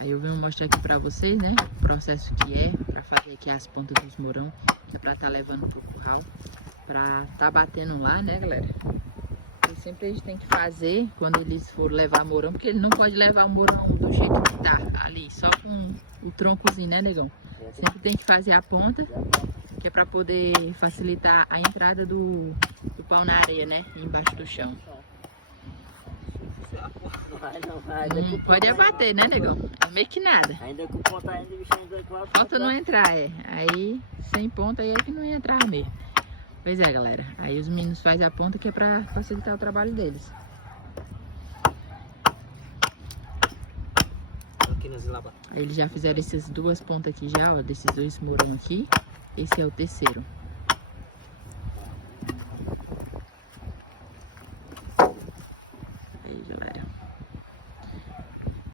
Aí eu vim mostrar aqui pra vocês, né, o processo que é pra fazer aqui as pontas dos morão, que é pra tá levando pro curral, pra tá batendo lá, né, galera? E sempre a gente tem que fazer quando eles for levar morão, porque ele não pode levar o morão do jeito que tá ali, só com o troncozinho, né, negão? Sempre tem que fazer a ponta, que é pra poder facilitar a entrada do pau na areia, né, embaixo do chão. Não pode abater, né, negão? É meio que nada. Ainda com ponta ainda, o bicho ainda com a Falta não entrar, é. Aí, sem ponta, aí é que não ia entrar mesmo. Pois é, galera. Aí os meninos fazem a ponta que é pra facilitar o trabalho deles. Aí eles já fizeram essas duas pontas aqui já, ó. Desses dois morão aqui. Esse é o terceiro.